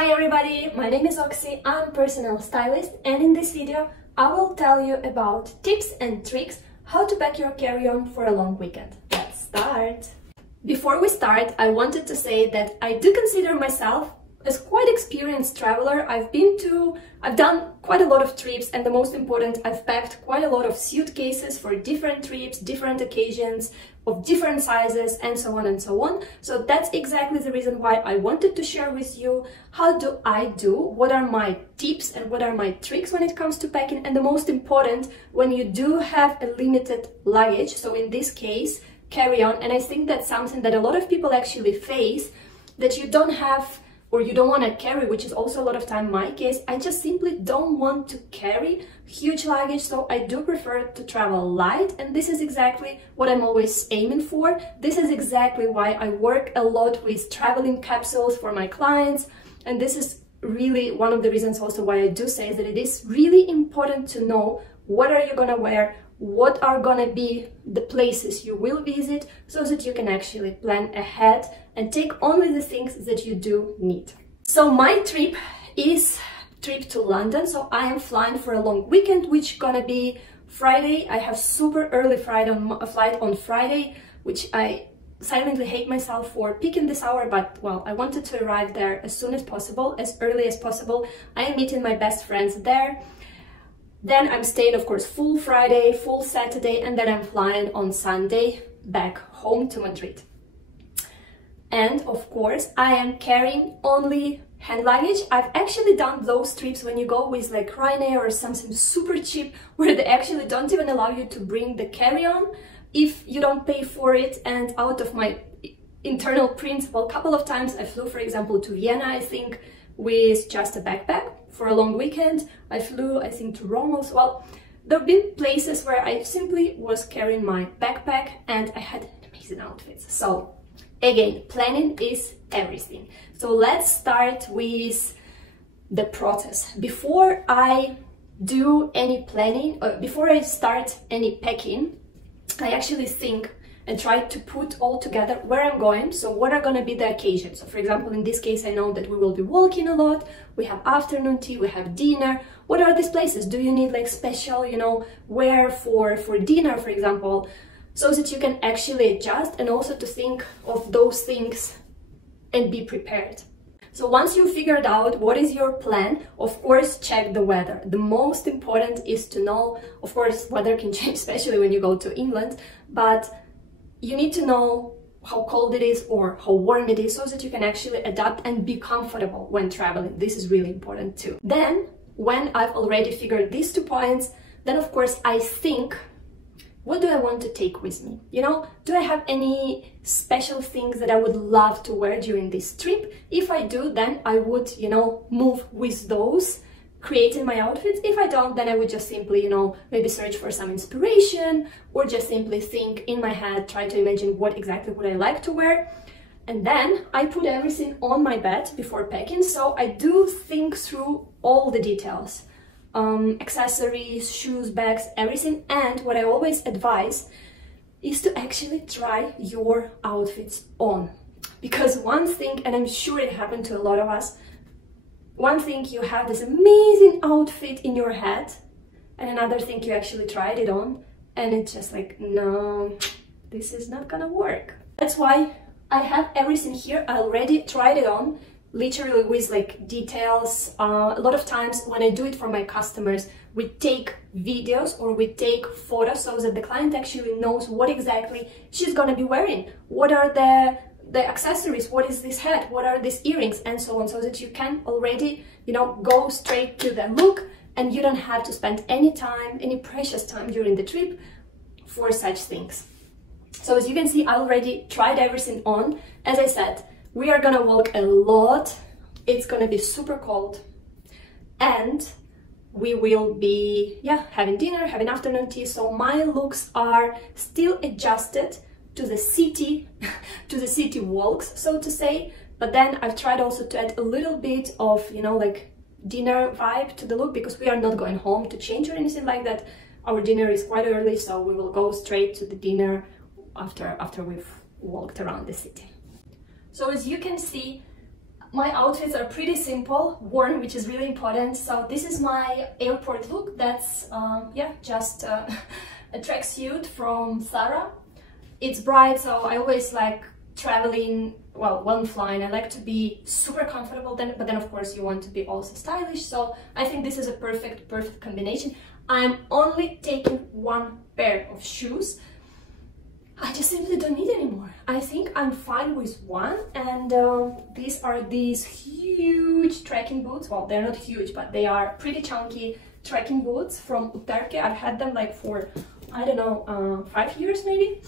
Hi everybody, my name is Oxy, I'm personal stylist, and in this video I will tell you about tips and tricks how to pack your carry-on for a long weekend. Let's start! Before we start, I wanted to say that I do consider myself as quite experienced traveler. I've done quite a lot of trips, and the most important, I've packed quite a lot of suitcases for different trips, different occasions, of different sizes, and so on and so on. So that's exactly the reason why I wanted to share with you what are my tips and what are my tricks when it comes to packing, and the most important, when you do have a limited luggage, so in this case, carry-on, and I think that's something that a lot of people actually face, that you don't have or you don't want to carry, which is also a lot of time my case. I just simply don't want to carry huge luggage, so I do prefer to travel light, and this is exactly what I'm always aiming for. This is exactly why I work a lot with traveling capsules for my clients, and this is really one of the reasons also why I do say that it is really important to know what are you gonna wear, what are gonna be the places you will visit, so that you can actually plan ahead and take only the things that you do need. So my trip is trip to London, so I am flying for a long weekend, which gonna be Friday. I have super early flight on Friday, which I silently hate myself for picking this hour, but well, I wanted to arrive there as soon as possible, as early as possible. I am meeting my best friends there. Then I'm staying, of course, full Friday, full Saturday, and then I'm flying on Sunday back home to Madrid. And of course, I am carrying only hand luggage. I've actually done those trips when you go with like Ryanair or something super cheap, where they actually don't even allow you to bring the carry-on if you don't pay for it. And out of my internal principle, a couple of times I flew, for example, to Vienna, I think, with just a backpack for a long weekend. I flew, I think, to Rome as well. There have been places where I simply was carrying my backpack and I had amazing outfits. So again, planning is everything. So let's start with the process. Before I do any planning, before I start any packing, I actually think and try to put all together where I'm going, so what are going to be the occasions. So for example, in this case, I know that we will be walking a lot, we have afternoon tea, we have dinner. What are these places? Do you need like special, wear for dinner, for example, so that you can actually adjust and also to think of those things and be prepared. So once you figured out what is your plan, of course, check the weather. The most important is to know, of course, weather can change, especially when you go to England, but you need to know how cold it is or how warm it is, so that you can actually adapt and be comfortable when traveling. This is really important too. Then, when I've already figured these 2 points, then of course I think, what do I want to take with me? Do I have any special things that I would love to wear during this trip? If I do, then I would, move with those, creating my outfits. If I don't, then I would just simply, maybe search for some inspiration, or just simply think in my head, try to imagine what exactly would I like to wear. And then I put everything on my bed before packing, so I do think through all the details. Accessories, shoes, bags, everything. And what I always advise is to actually try your outfits on. Because one thing, and I'm sure it happened to a lot of us, one thing, you have this amazing outfit in your head, and another thing, you actually tried it on, and it's just like, no, this is not gonna work. That's why I have everything here. I already tried it on, literally with like details. A lot of times when I do it for my customers, we take videos or we take photos so that the client actually knows what exactly she's gonna be wearing. What are the accessories, what is this hat, what are these earrings, and so on, so that you can already, go straight to the look, and you don't have to spend any time, any precious time during the trip for such things. So as you can see, I already tried everything on. As I said, we are gonna walk a lot, it's gonna be super cold, and we will be, having dinner, having afternoon tea, so my looks are still adjusted to the city walks, so to say. But then I've tried also to add a little bit of, like dinner vibe to the look, because we are not going home to change or anything like that. Our dinner is quite early, so we will go straight to the dinner after we've walked around the city. So as you can see, My outfits are pretty simple, warm, which is really important. So this is my airport look. That's yeah, just a tracksuit from Zara. It's bright, so I always like traveling, well, when flying, I like to be super comfortable then, but then of course you want to be also stylish. So I think this is a perfect combination. I'm only taking one pair of shoes. I just simply don't need anymore. I think I'm fine with one, and these are these huge trekking boots. Well, they're not huge, but they are pretty chunky trekking boots from Uterqe. I've had them like for, I don't know, 5 years maybe.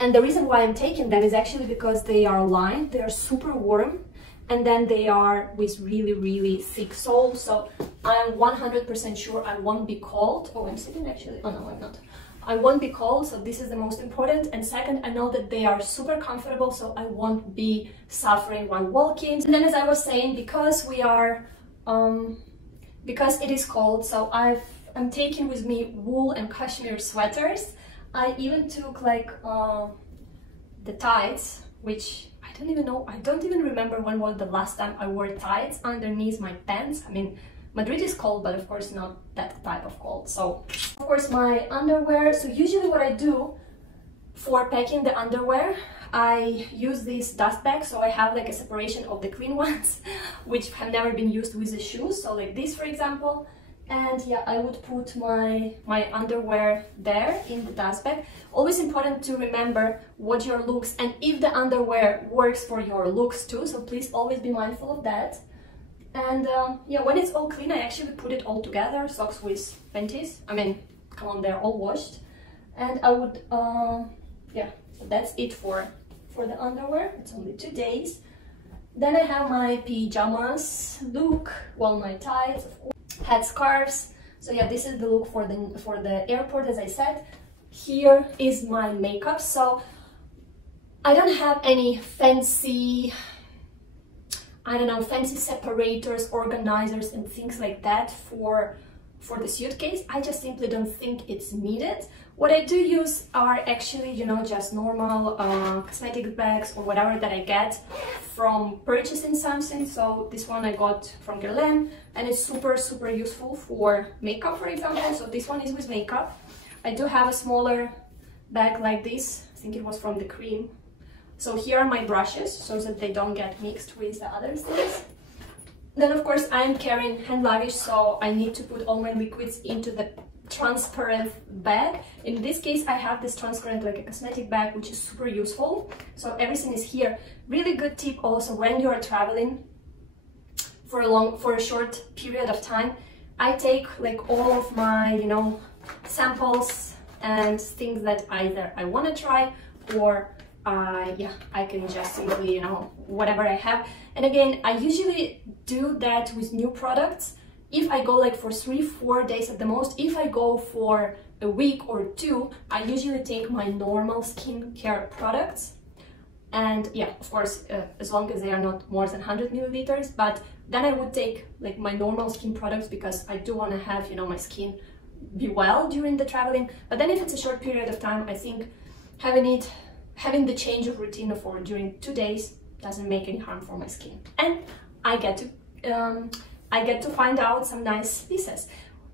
And the reason why I'm taking them is actually because they are lined, they are super warm, and then they are with really thick soles. So I'm 100% sure I won't be cold. Oh, I'm sitting actually. Oh no, I'm not. I won't be cold, so this is the most important. And second, I know that they are super comfortable, so I won't be suffering while walking. And then, as I was saying, because we are, because it is cold, so I'm taking with me wool and cashmere sweaters. I even took like the tights, which I don't even know, I don't even remember when was the last time I wore tights underneath my pants. I mean, Madrid is cold, but of course not that type of cold. So, of course, my underwear. So usually what I do for packing the underwear, I use this dust bag. So I have like a separation of the clean ones, which have never been used with the shoes. So like this, for example. And yeah, I would put my underwear there in the dust bag. Always important to remember what your looks, and if the underwear works for your looks too. So please always be mindful of that. And yeah, when it's all clean, I actually put it all together, socks with panties. I mean, come on, they're all washed. And I would, yeah, so that's it for the underwear. It's only 2 days. Then I have my pajamas look, well, my tights, of course, headscarves. So yeah, this is the look for the airport, as I said. Here is my makeup. So I don't have any fancy, I don't know, fancy separators, organizers and things like that for the suitcase. I just simply don't think it's needed. What I do use are actually, you know, just normal cosmetic bags or whatever that I get from purchasing something. So this one I got from Guerlain, and it's super useful for makeup, for example. So this one is with makeup. I do have a smaller bag like this. I think it was from the Cream. So here are my brushes, so that they don't get mixed with the other things. Then of course I'm carrying Hand Lavish, so I need to put all my liquids into the transparent bag. In this case I have this transparent, like a cosmetic bag, which is super useful. So everything is here. Really good tip also when you are traveling for a short period of time. I take like all of my, you know, samples and things that either I want to try or yeah, I can just simply, you know, whatever I have. And again, I usually do that with new products. If I go like for 3-4 days at the most, if I go for a week or 2, I usually take my normal skincare products. And yeah, of course, as long as they are not more than 100 milliliters, but then I would take like my normal skin products, because I do want to have, you know, my skin be well during the traveling. But then if it's a short period of time, I think having the change of routine for during 2 days doesn't make any harm for my skin. And I get to find out some nice pieces.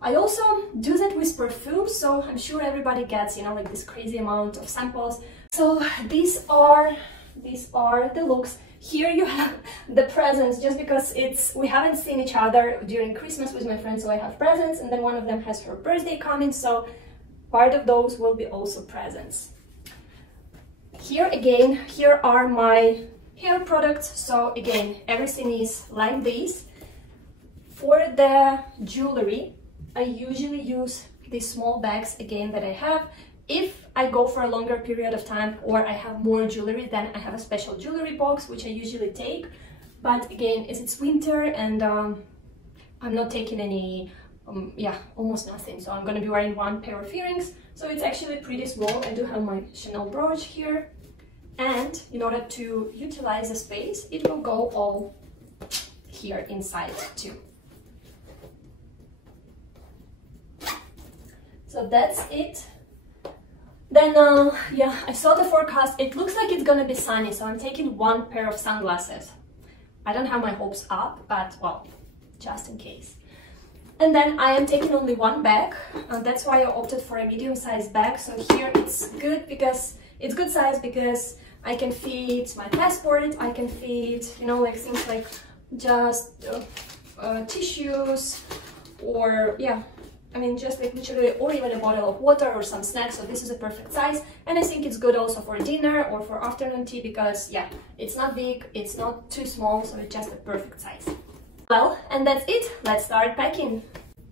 I also do that with perfume, so I'm sure everybody gets, you know, like this crazy amount of samples. So these are the looks. Here you have the presents, just because we haven't seen each other during Christmas with my friends, so I have presents, and then one of them has her birthday coming, so part of those will be also presents. Here again, here are my hair products. So again, everything is like this. For the jewelry, I usually use these small bags again that I have. If I go for a longer period of time or I have more jewelry, then I have a special jewelry box, which I usually take. But again, as it's winter and I'm not taking any, yeah, almost nothing. So I'm going to be wearing one pair of earrings. So it's actually pretty small. I do have my Chanel brooch here. And in order to utilize the space, it will go all here inside too. So that's it. Then, yeah, I saw the forecast. It looks like it's gonna be sunny, so I'm taking one pair of sunglasses. I don't have my hopes up, but well, just in case. And then I am taking only one bag, and that's why I opted for a medium-sized bag. So here it's good because it's good size because I can fit my passport, I can fit, you know, like things like just tissues, or yeah, I mean just like literally, or even a bottle of water or some snacks. So this is a perfect size, and I think it's good also for dinner or for afternoon tea because yeah, it's not big, it's not too small, so it's just a perfect size. Well, and that's it. Let's start packing.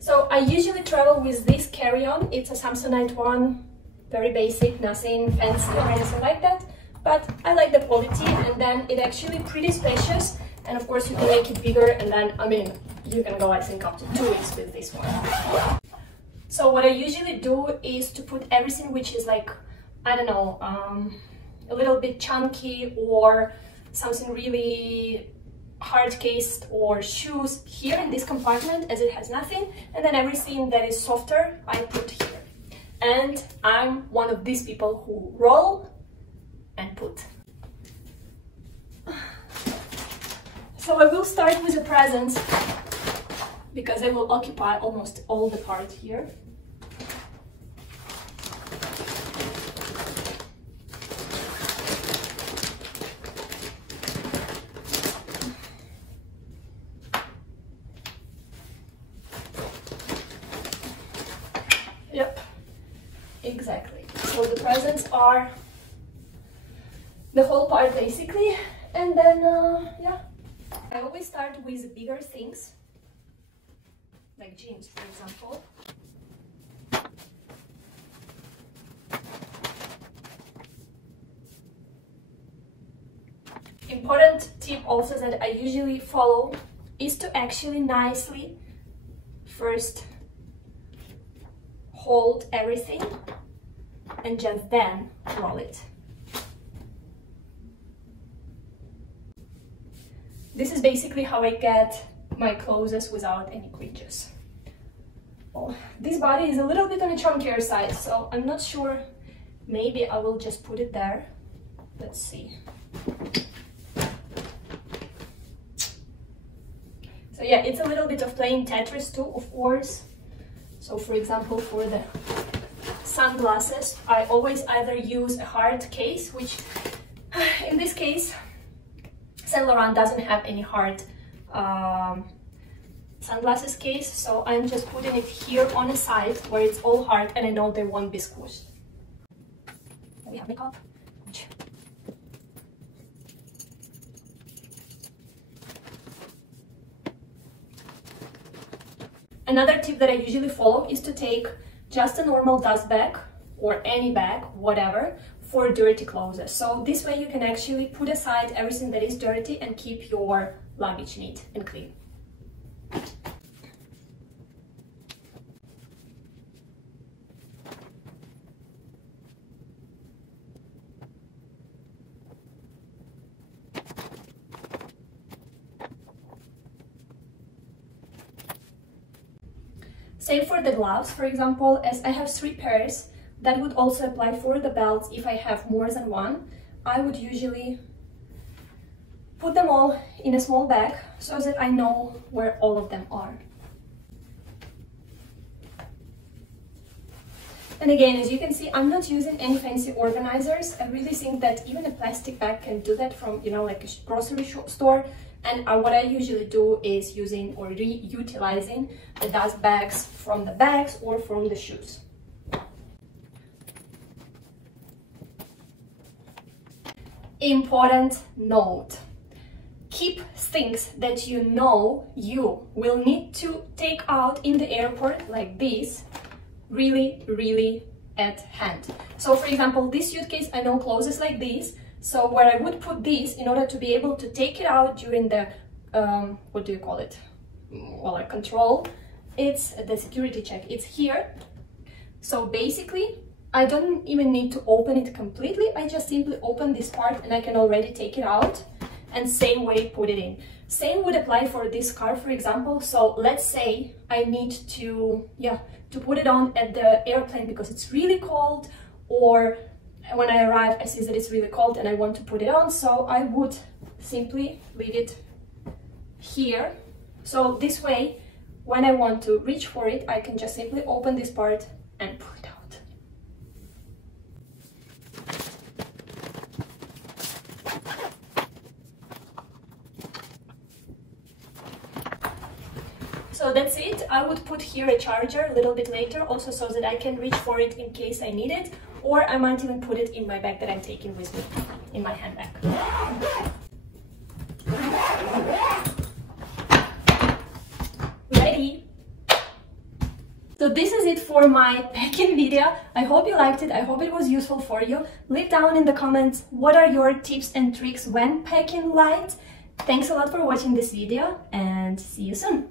So I usually travel with this carry-on. It's a Samsonite one, very basic, nothing fancy or anything like that, but I like the quality, and then it's actually pretty spacious, and of course you can make it bigger, and then I mean you can go I think up to 2 weeks with this one. So what I usually do is to put everything which is like, I don't know, a little bit chunky or something really hard cased, or shoes here in this compartment as it has nothing, and then everything that is softer I put here. And I'm one of these people who roll and put. So I will start with the presents because they will occupy almost all the part here. Yep, exactly. So the presents are the whole part basically, and then yeah, I always start with bigger things like jeans, for example. Important tip also that I usually follow is to actually nicely first hold everything and just then roll it. This is basically how I get my clothes without any creases. Oh, this body is a little bit on a chunkier side, so I'm not sure. Maybe I will just put it there. Let's see. So yeah, it's a little bit of playing Tetris too, of course. So for example, for the sunglasses, I always either use a hard case, which in this case, Saint Laurent doesn't have any hard sunglasses case, so I'm just putting it here on the side where it's all hard and I know they won't be squished. We have makeup. Another tip that I usually follow is to take just a normal dust bag or any bag, whatever, for dirty clothes. So this way you can actually put aside everything that is dirty and keep your luggage neat and clean. Same for the gloves, for example, as I have 3 pairs, that would also apply for the belts. If I have more than one, I would usually put them all in a small bag so that I know where all of them are. And again, as you can see, I'm not using any fancy organizers. I really think that even a plastic bag can do that from, you know, like a grocery store. And what I usually do is using or reutilizing the dust bags from the bags or from the shoes. Important note: keep things that you know you will need to take out in the airport, like this, really at hand. So for example, this suitcase, I know closes like this, so where I would put this in order to be able to take it out during the what do you call it, well, like control, it's the security check, it's here. So basically I don't even need to open it completely, I just simply open this part and I can already take it out, and same way put it in. Same would apply for this scarf, for example. So let's say I need to put it on at the airplane because it's really cold, or when I arrive I see that it's really cold and I want to put it on, so I would simply leave it here. So this way, when I want to reach for it, I can just simply open this part and pull it out. So that's it. I would put here a charger a little bit later, also so that I can reach for it in case I need it, or I might even put it in my bag that I'm taking with me, in my handbag. Ready! So this is it for my packing video. I hope you liked it. I hope it was useful for you. Leave down in the comments what are your tips and tricks when packing light. Thanks a lot for watching this video and see you soon.